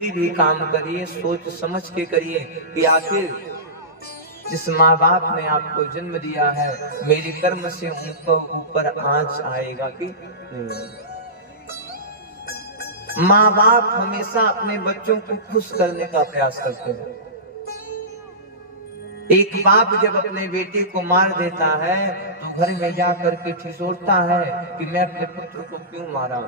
भी काम करिए सोच समझ के करिए कि आखिर जिस माँ बाप ने आपको जन्म दिया है मेरे कर्म से उनको ऊपर आंच आएगा कि नहीं। माँ बाप हमेशा अपने बच्चों को खुश करने का प्रयास करते हैं। एक बाप जब अपने बेटे को मार देता है तो घर में जाकर के ठिठोरता है कि मैं अपने पुत्र को क्यों मारा।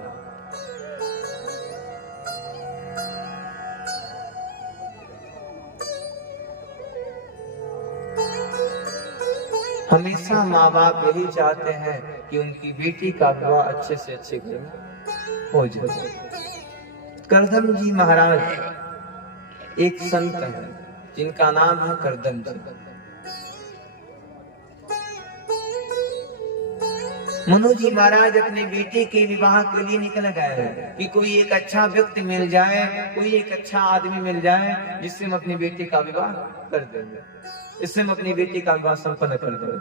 हमेशा माँ बाप यही चाहते हैं कि उनकी बेटी का विवाह अच्छे से अच्छे घर में हो जाए। करदम जी महाराज एक संत हैं जिनका नाम है करदम जी। मनु जी महाराज अपने बेटे के विवाह के लिए निकल गए हैं कि कोई एक अच्छा व्यक्ति मिल जाए, कोई एक अच्छा आदमी मिल जाए जिससे हम अपनी बेटी का विवाह कर देंगे, इससे हम अपनी बेटी का विवाह संपन्न कर देंगे।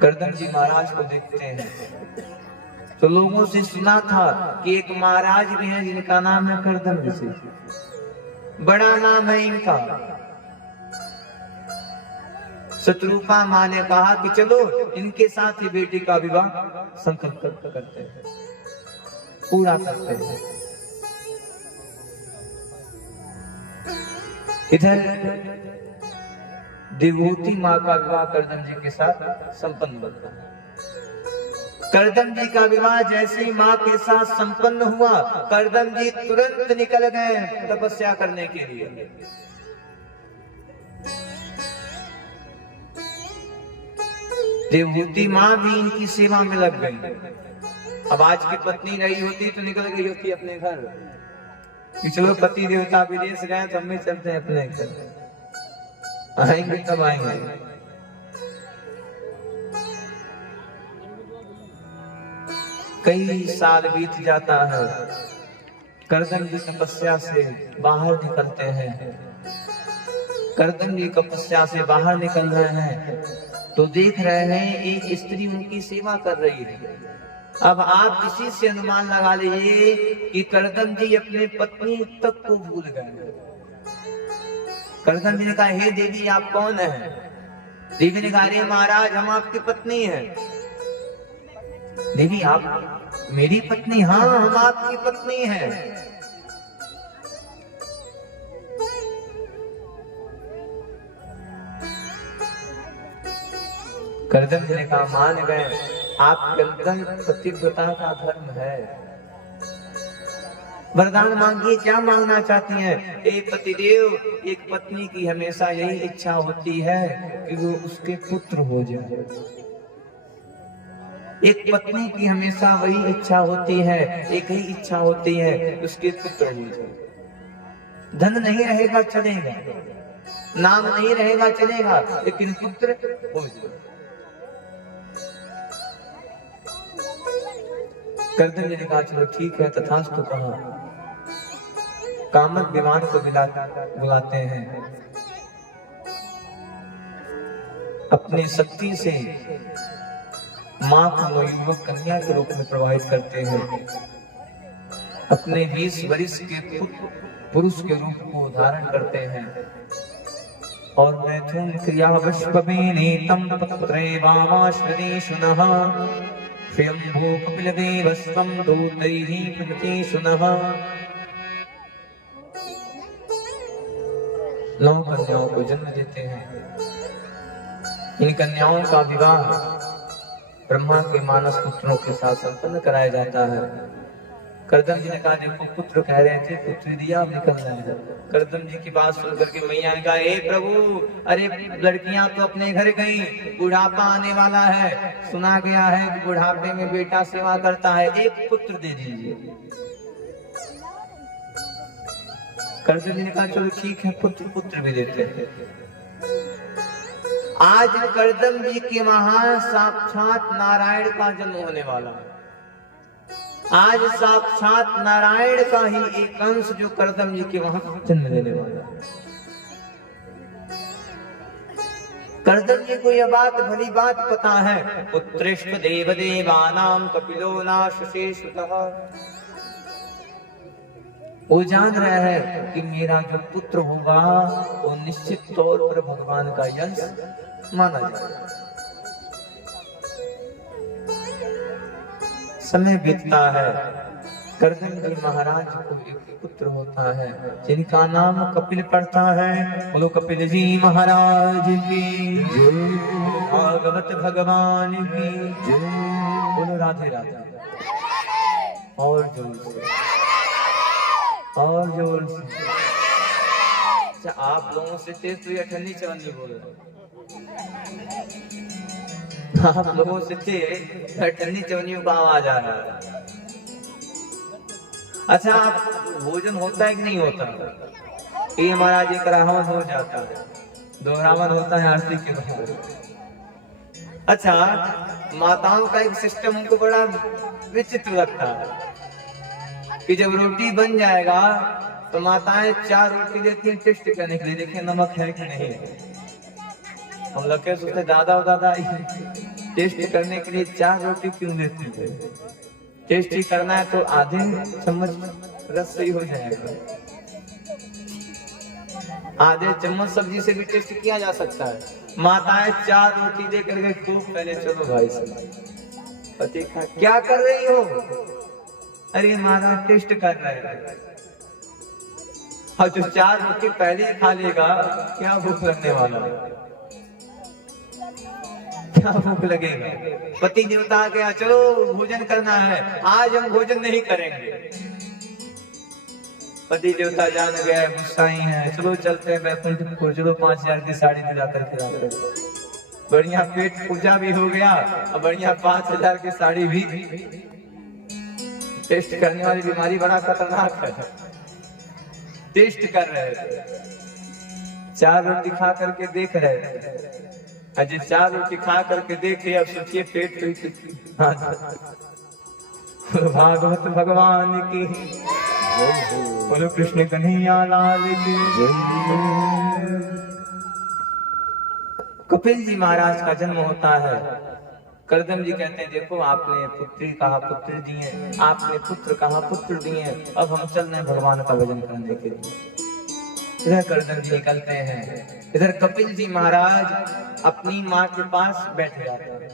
करदम जी महाराज को देखते हैं तो लोगों से सुना था कि एक महाराज भी हैं जिनका नाम है करदम ऋषि, बड़ा नाम है इनका। शत्रुपा माँ ने कहा कि चलो इनके साथ ही बेटी का विवाह संकल्प करते हैं, पूरा करते हैं। इधर देवहूति माँ का विवाह करदम जी के साथ संपन्न होता है। करदम जी का विवाह जैसे ही माँ के साथ संपन्न हुआ, करदम जी तुरंत निकल गए तपस्या करने के लिए। देवहूति माँ भी इनकी सेवा में लग गई। अब आज की पत्नी रही होती तो निकल गई होती अपने घर कि चलो पति देवता विदेश गए तो हम भी चलते हैं अपने घर, आएंगे तब आएंगे। कई साल बीत जाता है, करदम जी तपस्या से बाहर निकलते हैं। करदम जी तपस्या से बाहर निकल रहे हैं तो देख रहे हैं एक स्त्री उनकी सेवा कर रही है। अब आप इसी से अनुमान लगा लीजिए कि करदम जी अपने पत्नी तक को भूल गए। करदम जी ने कहा, हे देवी आप कौन हैं? देवी ने कहा, अरे महाराज हम आपकी पत्नी हैं। देवी आप मेरी पत्नी? हाँ हम आपकी पत्नी हैं। करदम जी ने कहा, मान गए आपके अंदर पतिव्रता का धर्म है, वरदान मांगिए, क्या मांगना चाहती हैं? एक पतिदेव, एक पत्नी की हमेशा यही इच्छा होती है कि वो उसके पुत्र हो जाए। एक पत्नी की हमेशा वही इच्छा होती है, एक ही इच्छा होती है उसके पुत्र हो जाए। धन नहीं रहेगा चलेगा, नाम नहीं रहेगा चलेगा, लेकिन पुत्र हो जाए। करदम जी ने कहा, चलो ठीक है तथास्तु कहा। कामत विमान को बुलाते हैं, अपने शक्ति से मां को युवक कन्या के रूप में प्रवाहित करते हैं, अपने 20 वर्ष के पुरुष के रूप को धारण करते हैं और मैथुन क्रिया वश्वमेनेतं पत्रेवामाश्रदेशुनः स्वयंभू कपिलदेवस्तं दूतैः प्रतीशुनः। 9 कन्याओं को जन्म देते हैं। इन कन्याओं का विवाह ब्रह्मा के मानस पुत्रों के साथ संपन्न कराया जाता है। करदम जी ने कहा, देखो पुत्र कह रहे थे, पुत्र दिया, अब निकल रहे हैं। करदम जी की बात सुनकर के मैया ने कहा, हे प्रभु, अरे लड़कियां तो अपने घर गई, बुढ़ापा आने वाला है, सुना गया है कि बुढ़ापे में बेटा सेवा करता है, एक पुत्र दे दीजिए। करदम जी ने कहा, चलो ठीक है पुत्र भी देते हैं। आज करदम जी के वहां साक्षात नारायण का जन्म होने वाला है। आज साक्षात नारायण का ही एक अंश जो करदम जी के वहां जन्म लेने वाला है। करदम जी को यह बात भली बात पता है, पुत्रेष्ट देव देवानां कपिलो नाशेषुतः वो जान रहा है कि मेरा जो पुत्र होगा वो निश्चित तौर पर भगवान का यंश माना जाएगा। समय बीतता है, कर्दम जी महाराज को एक पुत्र होता है जिनका नाम कपिल पड़ता है। बोलो कपिल जी महाराज की जय, भागवत भगवान की जय, बोलो राधे राधे। और जोर से, और जोर से। अच्छा, आप लोगों से तेज तो ये ठंडी चवन्नी बोल रहे, आप लोगों से तेज ठंडी चवन्नियों का आवाज आ रहा है। अच्छा, आप भोजन होता है कि नहीं होता? ये महाराज एक रावण हो जाता है, दोहरावन होता है आरती के बाद। अच्छा, माताओं का एक सिस्टम हमको बड़ा विचित्र लगता है कि जब रोटी बन जाएगा तो माताएं 4 रोटी देती हैं टेस्ट करने के लिए, देखिए नमक है कि नहीं। हम लोग के सोचते दादा दादा टेस्ट करने के लिए 4 रोटी क्यों देते थे? टेस्ट ही करना है तो आधे चम्मच रस से ही हो जाएगा। आधे चम्मच सब्जी से भी टेस्ट किया जा सकता है। माताएं 4 रोटी दे करके खूब पहले चलो भाई साहब पति खा, क्या कर रही हो? अरे महाराज टेस्ट कर रहे हैं। और जो 4 रोटी पहले ही खा लेगा क्या भूख लगने वाला है? क्या भूख लगेगा? पति देवता आ गया, चलो भोजन करना है, आज हम भोजन नहीं करेंगे। पति देवता जान गए, गुस्साई हैं, चलो चलते हैं बैकुंठपुर, चलो 5000 की साड़ी दिला करके लाते। बढ़िया पेट पूजा भी हो गया और बढ़िया 5000 की साड़ी भी। टेस्ट करने वाली बीमारी बड़ा खतरनाक है। टेस्ट कर रहे थे, 4 रोटी खा करके देख रहे थे। अजय 4 रोटी खा करके देखे, अब सोचिए पेट भागवत भगवान की, बोलो कृष्ण कन्हैया लाल की। कपिल जी महाराज का जन्म होता है। कर्दम जी कहते हैं देखो आपने पुत्री कहा पुत्र दिए, आपने पुत्र कहा पुत्र दिए, अब हम चल रहे हैं भगवान का भजन करने के लिए। इधर कर्दम जी निकलते हैं, इधर कपिल जी महाराज अपनी माँ के पास बैठ जाते हैं।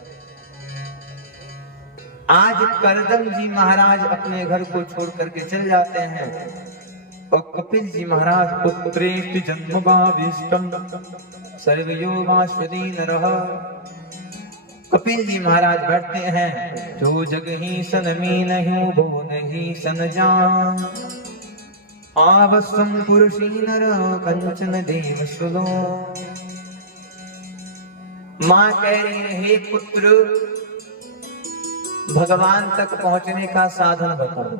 आज कर्दम जी महाराज अपने घर को छोड़ करके चल जाते हैं और कपिल जी महाराज पुत्रेष्टि जन्मभाविष्टं सर्वयोगाश्वदीन रह। कपिल जी महाराज बैठते हैं, जो जग ही सन मीनहु भो नहीं सन जान, आवसं पुरुषी नर कंचन देव सुलो। माँ कह रही है हे पुत्र भगवान तक पहुंचने का साधन बताओ।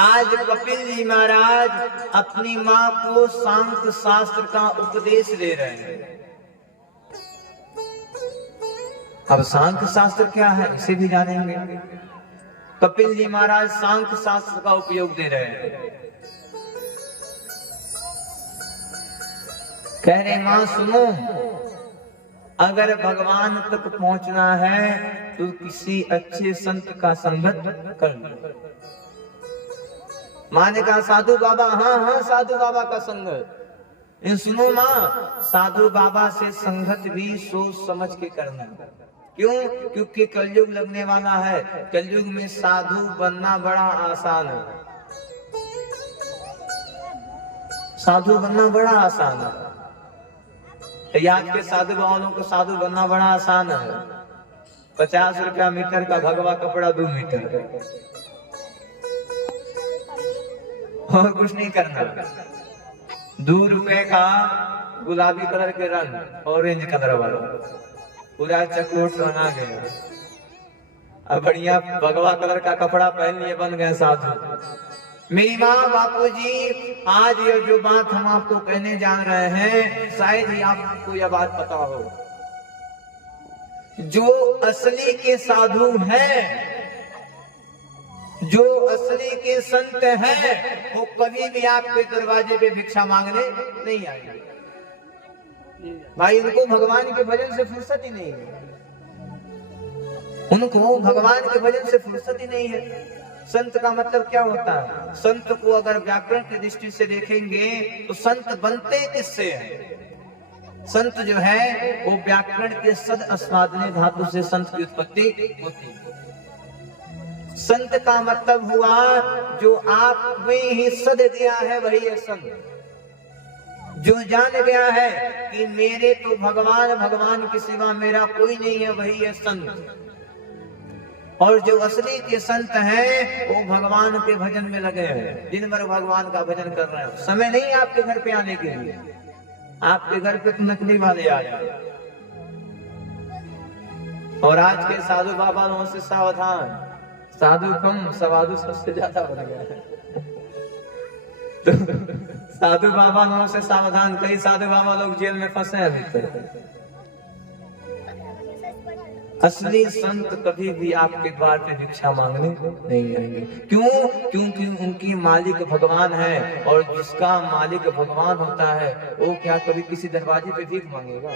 आज कपिल जी महाराज अपनी माँ को सांख्य शास्त्र का उपदेश दे रहे हैं। अब सांख्य शास्त्र क्या है इसे भी जानेंगे। कपिल जी महाराज सांख्य शास्त्र का उपयोग दे रहे हैं। कह रहे मां सुनो, अगर भगवान तक पहुंचना है तो किसी अच्छे संत का संगत कर लो। मां ने कहा साधु बाबा, हाँ हाँ साधु बाबा का संगत। सुनो मां, साधु बाबा से संगत भी सोच समझ के करना। क्यों? क्योंकि कलयुग लगने वाला है। कलयुग में साधु बनना बड़ा आसान है। साधु बनना बड़ा आसान है। आज के साधु बाबाओं को साधु बनना बड़ा आसान है। 50 रुपया मीटर का भगवा कपड़ा 2 मीटर और कुछ नहीं करना। 2 रुपए का गुलाबी कलर के रंग, ऑरेंज कलर वाला पूरा चकोट रंगा गया। अब बढ़िया भगवा कलर का कपड़ा पहन लिए बन गए साधु। मेरी माँ बापू जी, आज ये जो बात हम आपको कहने जा रहे हैं शायद ही आपको यह बात पता हो। जो असली के साधु हैं, जो असली के संत हैं, वो कभी भी आपके दरवाजे पे भिक्षा मांगने नहीं आएंगे। भाई उनको भगवान के भजन से फुर्सत ही नहीं है। उनको भगवान के भजन से फुर्सत ही नहीं है। संत का मतलब क्या होता है? संत को अगर व्याकरण की दृष्टि से देखेंगे तो संत बनते किससे हैं? संत जो है वो व्याकरण के सद अस्वादने धातु से संत की उत्पत्ति होती है। संत का मतलब हुआ जो आप में ही सद दिया है वही है संत। जो जान गया है कि मेरे तो भगवान, भगवान के सिवा मेरा कोई नहीं है, वही है संत। और जो असली के संत हैं वो भगवान के भजन में लगे हैं, दिन भर भगवान का भजन कर रहे हैं। समय नहीं आपके घर पे आने के लिए, आपके घर पे तो नकली वाले आ जाए। और आज के साधु बाबा लोगों से सावधान, साधु कम सवाधु सबसे ज्यादा हो गया है। तो साधु बाबा लोगों से सावधान, कई साधु बाबा लोग जेल में फंसे हैं अभी तक। असली संत कभी भी आपके द्वार पे भिक्षा मांगने नहीं आएंगे। क्यों? क्योंकि उनकी मालिक भगवान है, और जिसका मालिक भगवान होता है वो क्या कभी किसी दरवाजे पे भीख मांगेगा?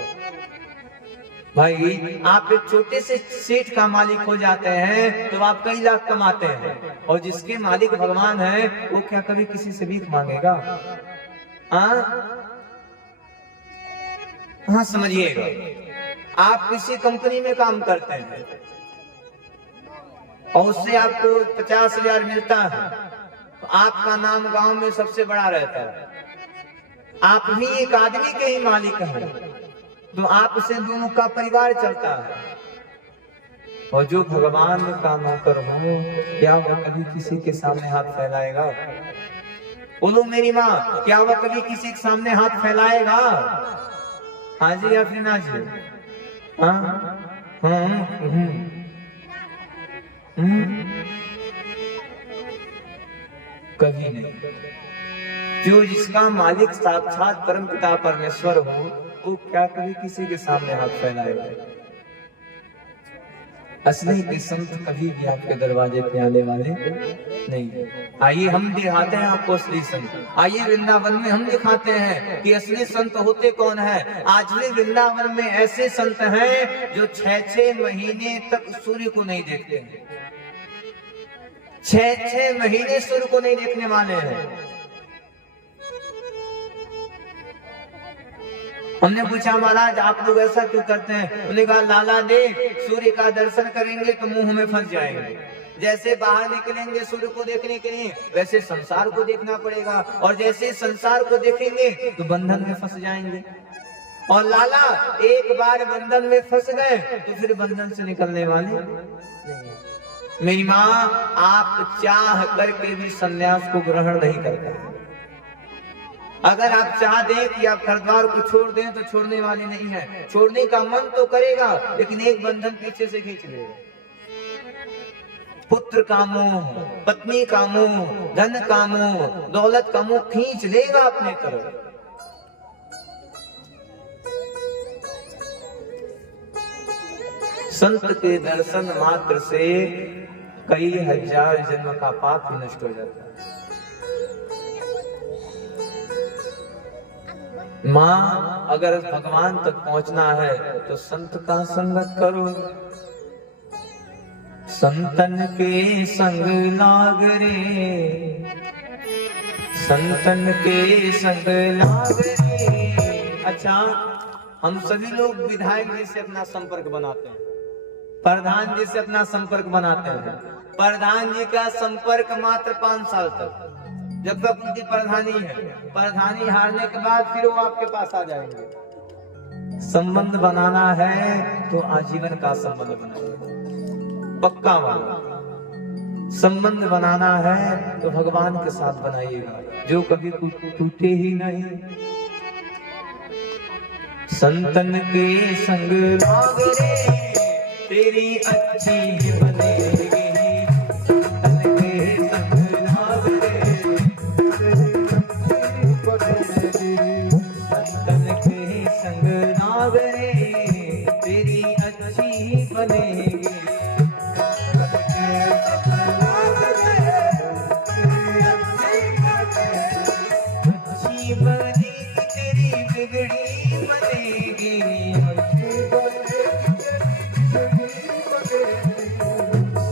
भाई आप एक छोटे से सेठ का मालिक हो जाते हैं तो आप कई लाख कमाते हैं, और जिसके मालिक भगवान है वो क्या कभी किसी से भीख मांगेगा? हाँ समझिएगा, आप किसी कंपनी में काम करते हैं और उससे आपको 50,000 मिलता है, तो आपका नाम गांव में सबसे बड़ा रहता है। आप भी एक आदमी के ही मालिक हैं, तो आपसे दोनों का परिवार चलता है। और जो भगवान का नौकर हो, क्या वह कभी किसी के सामने हाथ फैलाएगा? बोलो मेरी माँ, क्या वह कभी किसी के सामने हाथ फैलाएगा? हाँ जी या फिर ना जी? कभी नहीं। जो जिसका मालिक साक्षात परम पिता परमेश्वर हो, वो क्या कभी किसी के सामने हाथ फैलाएगा? असली के संत कभी भी आपके दरवाजे पे आने वाले नहीं। आइए हम दिखाते हैं आपको असली संत। आइए वृंदावन में हम दिखाते हैं कि असली संत होते कौन है। आज भी वृंदावन में ऐसे संत हैं जो 6-6 महीने तक सूर्य को नहीं देखते हैं। 6-6 महीने सूर्य को नहीं देखने वाले हैं। हमने पूछा महाराज आप लोग ऐसा क्यों करते हैं? उन्होंने कहा लाला देख, सूर्य का दर्शन करेंगे तो मुंह में फंस जाएंगे। जैसे बाहर निकलेंगे सूर्य को देखने के लिए, वैसे संसार को देखना पड़ेगा, और जैसे संसार को देखेंगे तो बंधन में फंस जाएंगे। और लाला एक बार बंधन में फंस गए तो फिर बंधन से निकलने वाले नहीं। मेरी माँ, आप चाह करके भी संन्यास को ग्रहण नहीं करते। अगर आप चाह दें कि आप घर द्वार को छोड़ दें तो छोड़ने वाले नहीं है। छोड़ने का मन तो करेगा, लेकिन एक बंधन पीछे से खींच लेगा। पुत्र का मोह, पत्नी का मोह, धन का मोह, दौलत का मोह खींच लेगा अपने तरफ। संत के दर्शन मात्र से कई हजार जन्म का पाप ही नष्ट हो जाता है। माँ, अगर भगवान तक पहुंचना है तो संत का संगत करो। संतन के संग लाग रे, संतन के संग लाग रे। अच्छा, हम सभी लोग विधायक जी से अपना संपर्क बनाते हैं, प्रधान जी से अपना संपर्क बनाते हैं। प्रधान जी का संपर्क मात्र 5 साल तक, जब तक उनकी प्रधानी है। प्रधानी हारने के बाद फिर वो आपके पास आ जाएंगे। संबंध बनाना है तो आजीवन का संबंध बनाइए, पक्का वाला संबंध बनाना है तो भगवान के साथ बनाइएगा, जो कभी टूटे ही नहीं। संतन के संग लाग रे, तेरी अच्छी बनेगी।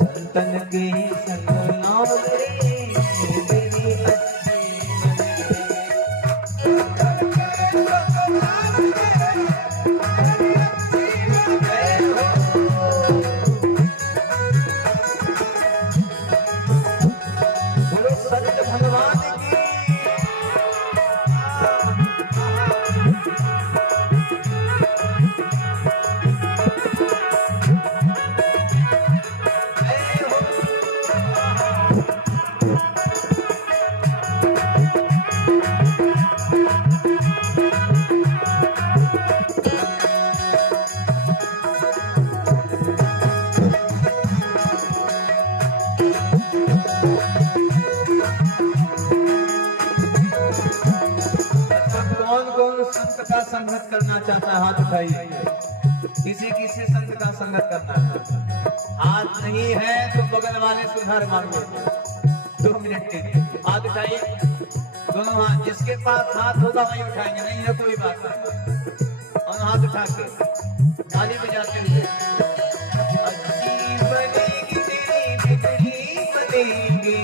संतन के संग संत का संगत करना चाहता है? हाथ उठाइए। किसी किसी संत का संगत करना है? हाथ नहीं है तो बगल वाले से उधार मांग लो 2 मिनट के लिए। हाथ उठाइए, दोनों हाथ। जिसके पास हाथ होगा वही उठाएंगे, नहीं है कोई बात नहीं। और हाथ उठा के ताली बजाते हुए अच्छी बनेगी तेरी बिगड़ी बनेगी,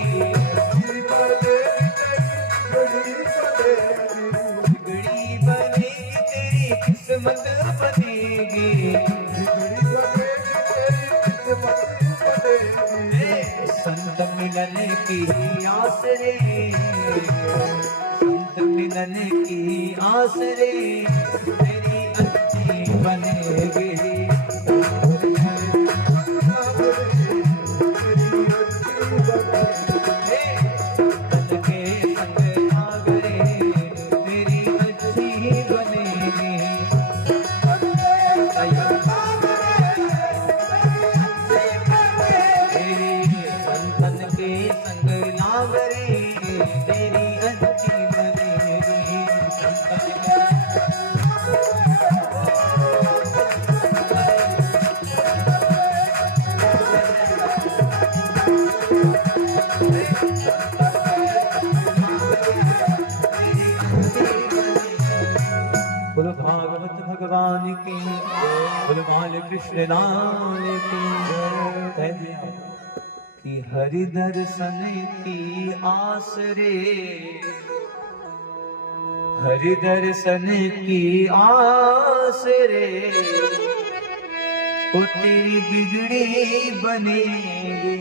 किस्मत बनेगी, संत मिलन की आस रे, संत मिलन की आस रे, तेरी अच्छी बनेगी। बोलो भागवत भगवान की, बोलो बाल कृष्ण लाल की। कह दिया कि हरि दर्शन की आस रे, हरि दर्शन की आस रे, वो तेरी बिगड़ी बनेगी।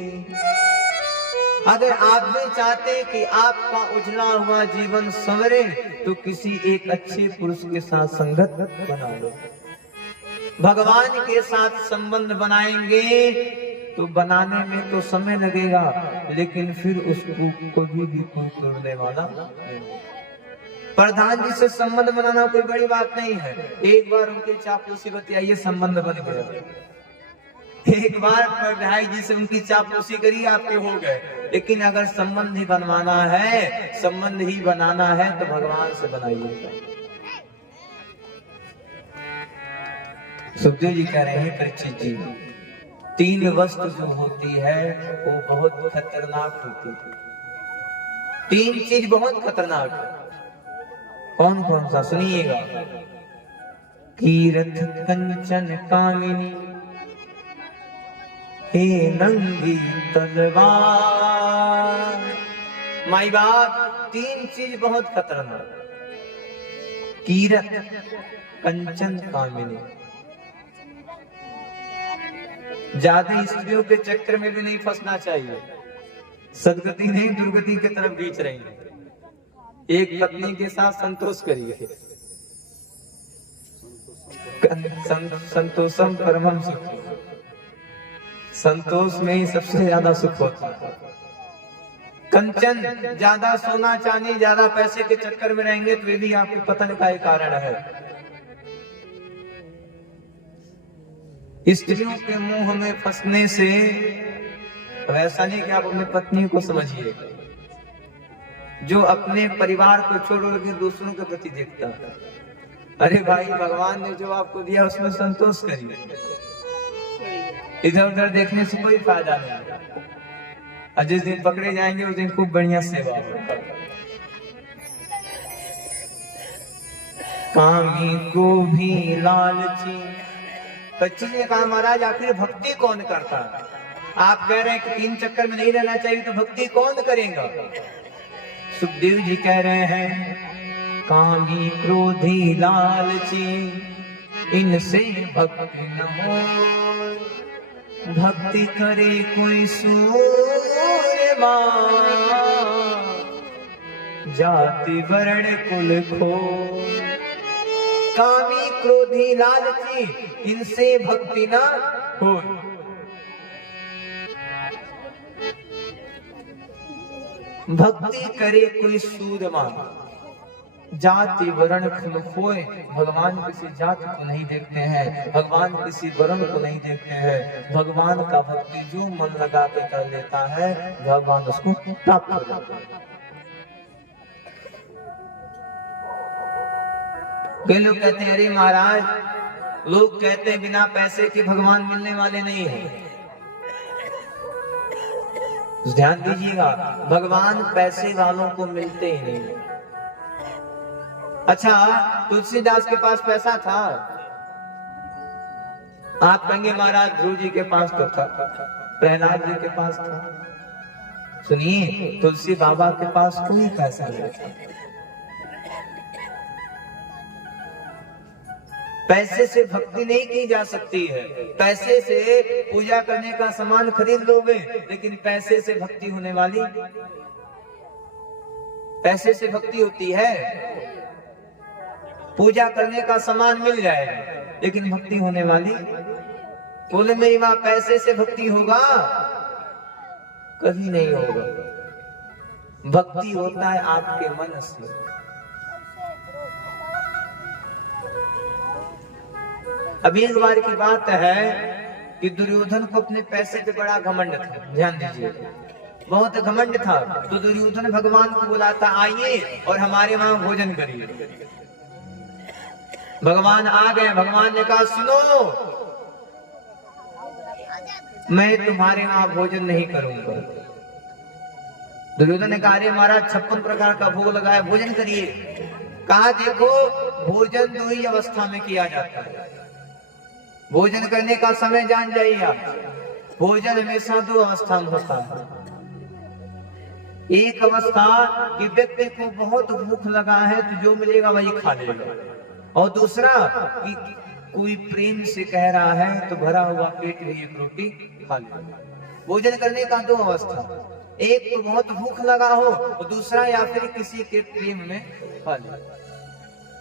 अगर आप भी चाहते हैं कि आपका उजला हुआ जीवन संवरे तो किसी एक अच्छे पुरुष के साथ संगत बना लो। भगवान के साथ संबंध बनाएंगे तो बनाने में तो समय लगेगा, लेकिन फिर उसको कभी भी कोई तोड़ने वाला नहीं। प्रधान जी से संबंध बनाना कोई बड़ी बात नहीं है। एक बार उनके चापलूसी बतियाइए, संबंध बन गया। एक बार प्रधान जी से उनकी चापलूसी करी, आपके हो गए। लेकिन अगर संबंध ही बनवाना है, संबंध ही बनाना है तो भगवान से बनाइए। सुखदेव जी कह रहे हैं परीक्षित जी, 3 वस्तु जो होती है वो बहुत खतरनाक होती है। 3 चीज बहुत खतरनाक है। कौन कौन सा? सुनिएगा। कीरत कंचन कामिनी, हे नंगी तलवार। माई बात, 3 चीज बहुत खतरनाक। कीरत कंचन कामिनी। ज्यादा स्त्रियों के चक्कर में भी नहीं फंसना चाहिए। सदगति नहीं दुर्गति की तरफ खींच रही है। एक पत्नी के साथ संतोष करिए। संतोषम परमम सुख। संतोष में ही सबसे ज्यादा सुख होता है। कंचन, ज्यादा सोना चांदी, ज्यादा पैसे के चक्कर में रहेंगे तो ये भी आपके पतन का एक कारण है। स्त्रियों के मुंह में फंसने से वैसा नहीं कि आप अपनी पत्नी को समझिए, जो अपने परिवार को छोड़ के दूसरों के प्रति देखता है। अरे भाई, भगवान ने जो आपको दिया उसमें संतोष करिए। इधर उधर देखने से कोई फायदा नहीं। और जिस दिन पकड़े जाएंगे उस दिन खूब बढ़िया सेवा होगा। कामी को भी लालची। बच्ची ने कहा, महाराज आखिर भक्ति कौन करता है? आप कह रहे हैं कि 3 चक्कर में नहीं रहना चाहिए, तो भक्ति कौन करेगा? सुखदेव जी कह रहे हैं, कामी क्रोधी लालची इनसे भक्ति न हो। भक्ति करे कोई सूर्यमान, जाति वर्ण कुल खो। कामी क्रोधी लालची इनसे भक्ति न हो। भक्ति करे कोई सूरमा, जाति वर्ण कुल खोए। भगवान किसी जाति को नहीं देखते हैं, भगवान किसी वर्ण को नहीं देखते हैं। भगवान का भक्ति जो मन लगा के कर लेता है, भगवान उसको प्राप्त कर जाता है। कई लोग कहते हैं, अरे महाराज, लोग कहते हैं बिना पैसे के भगवान मिलने वाले नहीं है। ध्यान दीजिएगा, भगवान पैसे वालों को मिलते ही नहीं। अच्छा, तुलसीदास के पास पैसा था? आप कहेंगे महाराज ध्रुव जी के पास तो था, प्रहलाद जी के पास था। सुनिए, तुलसी बाबा के पास कोई पैसा नहीं था। पैसे से भक्ति नहीं की जा सकती है। पैसे से पूजा करने का सामान खरीद लोगे, लेकिन पैसे से भक्ति होने वाली, पैसे से भक्ति होती है। पूजा करने का सामान मिल जाएगा, लेकिन भक्ति होने वाली, बोले मेरी मां, पैसे से भक्ति होगा? कभी नहीं होगा। भक्ति होता है आपके मन से। अभी एक बार की बात है कि दुर्योधन को अपने पैसे पे बड़ा घमंड था। ध्यान दीजिए, बहुत घमंड था। तो दुर्योधन भगवान को बुलाता, आइए और हमारे वहां भोजन करिए। भगवान आ गए। भगवान ने कहा, सुनो, मैं तुम्हारे वहां भोजन नहीं करूंगा। दुर्योधन ने कहा, अरे महाराज 56 प्रकार का भोग लगाया, भोजन करिए। कहा, देखो, भोजन दो ही अवस्था में किया जाता है। भोजन करने का समय जान जाइए आप। भोजन हमेशा दो अवस्था में होता है। एक अवस्था कि व्यक्ति को बहुत भूख लगा है तो जो मिलेगा वही खा लेगा, और दूसरा कि कोई प्रेम से कह रहा है तो भरा हुआ पेट में एक रोटी खा लेगा। भोजन करने का दो अवस्था, एक तो बहुत भूख लगा हो, और दूसरा या फिर किसी के प्रेम में खा ले।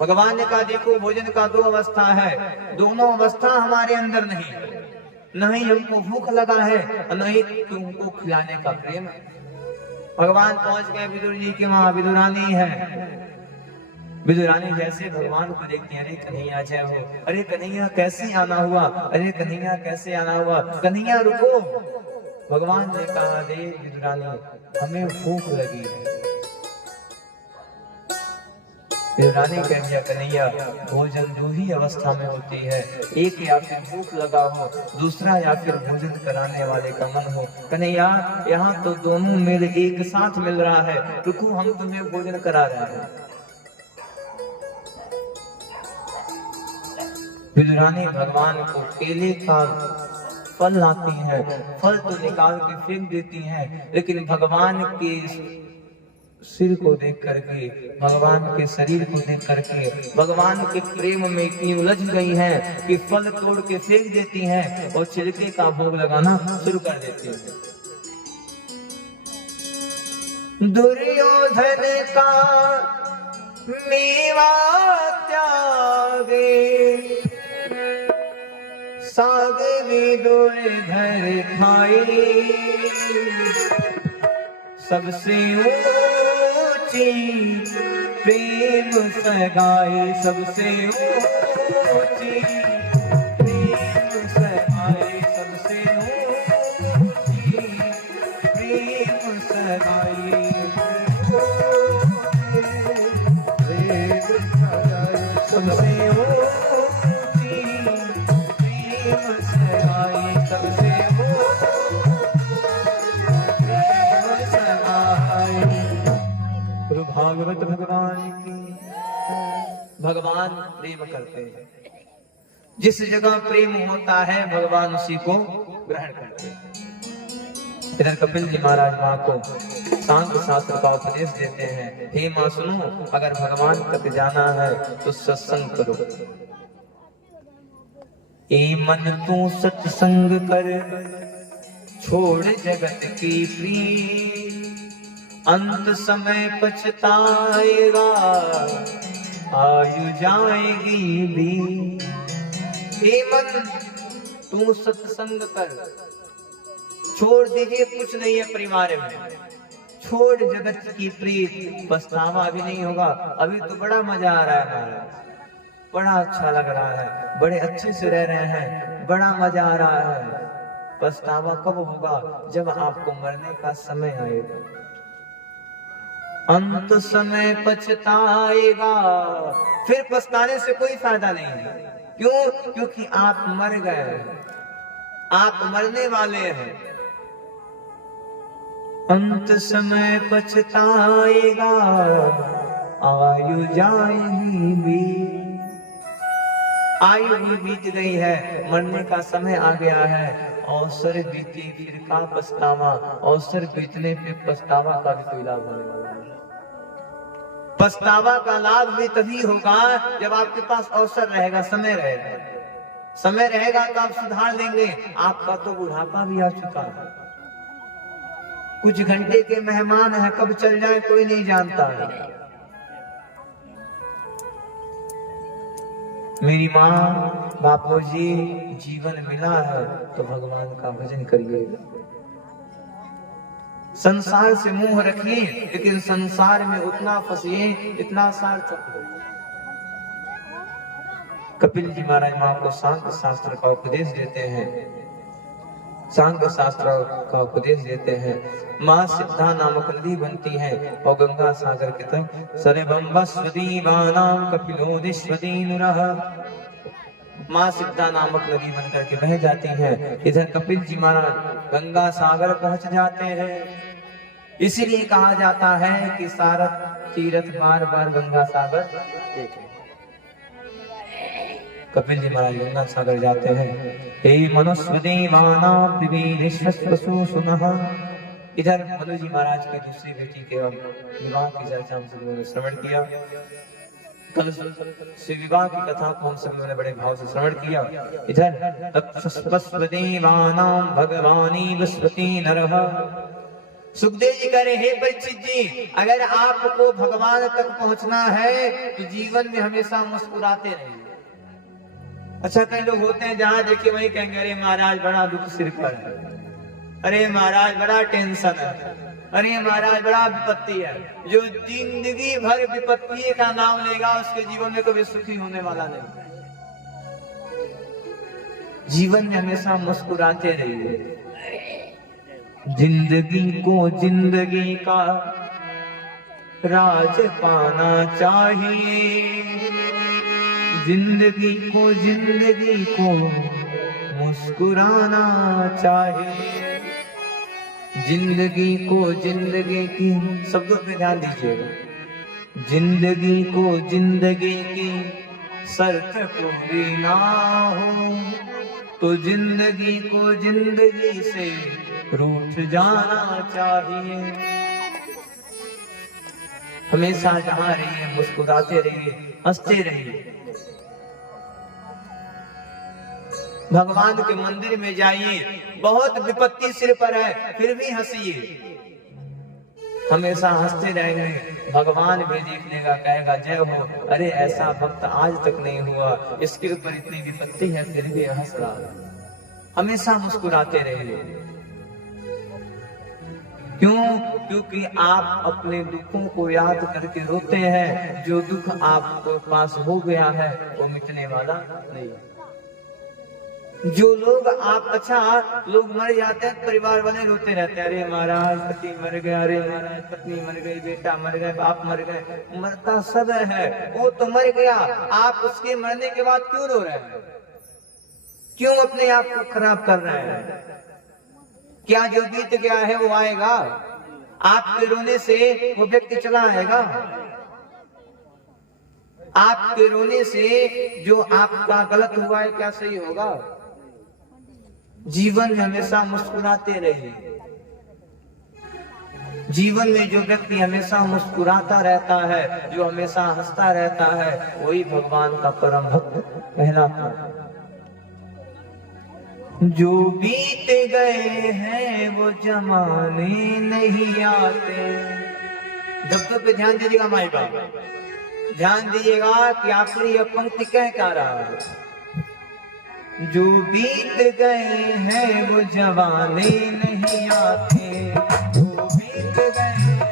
भगवान ने कहा, देखो, भोजन का दो अवस्था है, दोनों अवस्था हमारे अंदर नहीं है। नहीं हमको भूख लगा है और नहीं तुमको खिलाने का प्रेम है। भगवान पहुंच गए विदुर जी के वहां। विदुरानी है। विदुरानी जैसे भगवान को देखती है, अरे कन्हैया जय हो, अरे कन्हैया कैसे आना हुआ, अरे कन्हैया कैसे आना हुआ, कन्हैया रुको। भगवान ने कहा, देख विदुरानी, हमें भूख लगी है। विदुरानी कह दिया, कन्हैया, भोजन दो ही अवस्था में होती है, एक या फिर भूख लगा हो, दूसरा या फिर भोजन कराने वाले का मन हो। कन्हैया, यहाँ तो दोनों मेरे एक साथ मिल रहा है, रुको, हम तुम्हें भोजन करा रहे हैं। विदुरानी भगवान को केले का फल लाती है, फल तो निकाल के फेंक देती है, लेकिन भगवान के सिर को देख करके, भगवान के शरीर को देख करके, भगवान के प्रेम में इतनी उलझ गई हैं कि फल तोड़ के फेंक देती हैं और छिलके का भोग लगाना शुरू कर देती हैं। दुर्योधन का मेवा त्यागे, साग विदुर धर खाए, सबसे ऊंची प्रेम सगाई, सबसे ऊंची प्रेम सगाई, सबसे ऊंची प्रेम सगाई, सबसे ऊंची प्रेम सगाई, सबसे भागवत भगवान की। भगवान प्रेम करते हैं, जिस जगह प्रेम होता है भगवान उसी को ग्रहण करते हैं। इधर कपिल जी महाराज माँ को सांख्य शास्त्र का उपदेश देते हैं, हे माँ सुनो, अगर भगवान तक जाना है तो सत्संग करो। ए मन तू सत्संग कर, छोड़ जगत की प्रीत, अंत समय पछताएगा, आयु जाएगी भी। हे मन, तू सत्संग कर, छोड़ दीजिए, कुछ नहीं है परिवार में, छोड़ जगत की प्रीत, पछतावा अभी नहीं होगा। अभी तो बड़ा मजा आ रहा है महाराज, बड़ा अच्छा लग रहा है, बड़े अच्छे से रह रहे हैं, बड़ा मजा आ रहा है। पछतावा कब होगा? जब आपको मरने का समय आएगा। अंत समय पछताएगा, फिर पछताने से कोई फायदा नहीं है। क्यों? क्योंकि आप मर गए, आप मरने वाले हैं। अंत समय पछताएगा, आयु जाएगी भी, आयु भी बीत गई है, मरने का समय आ गया है। अवसर बीती फिर का पछतावा, अवसर बीतने पे पछतावा का भी कोई लाभ होने वाला है। पछतावा का लाभ भी तभी होगा जब आपके पास अवसर रहेगा, समय रहेगा। समय रहेगा तो आप सुधार लेंगे। आपका तो बुढ़ापा भी आ चुका है, कुछ घंटे के मेहमान हैं, कब चल जाए कोई नहीं जानता है। मेरी माँ बापूजी, जीवन मिला है तो भगवान का भजन करिएगा। संसार से मुंह रखिए, लेकिन संसार में उतना फंसिए इतना सार्थक हो। कपिल जी महाराज मां को सांख्य शास्त्र का उपदेश देते हैं, सांख्य शास्त्र का उपदेश देते हैं। मां सिद्धा नामक नदी बनती है और गंगा सागर के तक सर्वं वस्वदीवानां कपिलोदिष्वदीनुरः, मां सिद्धा नामक नदी बनकर के बह जाती है। इधर कपिल जी महाराज गंगा सागर पहुंच जाते हैं। इसीलिए कहा जाता है कि सारथ तीरथ बार बार गंगा सागर देखें। कपिल जी महाराज गंगा सागर जाते हैं। हे मनुष्वदेवानां विविधेश्वसु सुनः, इधर मनु जी महाराज की दूसरी बेटी के विवाह की चर्चा हम सब लोगों ने श्रवण किया। कल से विवाह की कथा को हम सब लोगों ने बड़े भाव से श्रवण किया। इधर तत्स्वदेवानां भगवानी वस्वती नरः, सुखदेव जी कह रहे, हे परीक्षित जी, अगर आपको भगवान तक पहुंचना है तो जीवन में हमेशा मुस्कुराते रहिए। अच्छा, कई लोग होते हैं जहां देखिए वही कहेंगे, अरे महाराज बड़ा दुख सिर पर है, अरे महाराज बड़ा टेंशन है, अरे महाराज बड़ा विपत्ति है। जो जिंदगी भर विपत्ति का नाम लेगा उसके जीवन में कभी सुखी होने वाला नहीं। जीवन में हमेशा मुस्कुराते रहिए। जिंदगी को जिंदगी का राज पाना चाहिए, जिंदगी को मुस्कुराना चाहिए। जिंदगी को जिंदगी की, शब्दों पे ध्यान दीजिएगा। जिंदगी को जिंदगी की शर्त पूरी ना हो तो जिंदगी को जिंदगी से रूठ जाना चाहिए। हमेशा जहां रहिए मुस्कुराते रहिए, हंसते रहिए। भगवान के मंदिर में जाइए, बहुत विपत्ति सिर पर है फिर भी हंसिए। हमेशा हंसते रहेंगे, भगवान भी देख लेगा, कहेगा जय हो, अरे ऐसा भक्त आज तक नहीं हुआ, इसके ऊपर इतनी विपत्ति है फिर भी हंस रहा है। हमेशा मुस्कुराते रहिए। क्यों? क्योंकि आप अपने दुखों को याद करके रोते हैं। जो दुख आपके पास हो गया है वो मिटने वाला नहीं। जो लोग आप, अच्छा लोग मर जाते हैं, परिवार वाले रोते रहते हैं, अरे महाराज पति मर गया, अरे महाराज पत्नी मर गई, बेटा मर गए, बाप मर गए। मरता सब है, वो तो मर गया, आप उसके मरने के बाद क्यों रो रहे हैं? क्यों अपने आप को खराब कर रहे हैं? क्या जो बीत गया है वो आएगा? आपके रोने से वो व्यक्ति चला आएगा? आपके रोने से जो आपका गलत हुआ है क्या सही होगा? जीवन में हमेशा मुस्कुराते रहिए। जीवन में जो व्यक्ति हमेशा मुस्कुराता रहता है, जो हमेशा हंसता रहता है, वही भगवान का परम भक्त कहलाता है। जो बीत गए हैं वो जमाने नहीं आते। दफ्तर पे ध्यान दीजिएगा माई बाप, ध्यान दीजिएगा कि आखिरी यह पंक्ति कह क्या रहा है। जो बीत गए हैं वो जमाने नहीं आते, जो बीत गए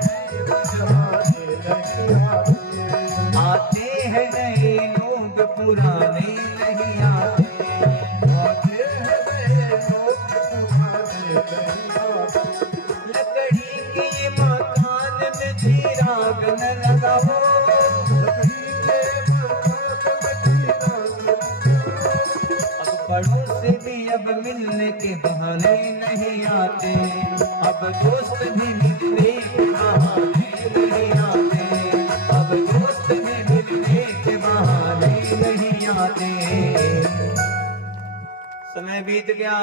के बहाने नहीं आते, अब दोस्त भी मिलने के बहाने नहीं आते, अब दोस्त भी मिलने के बहाने नहीं आते। समय बीत गया।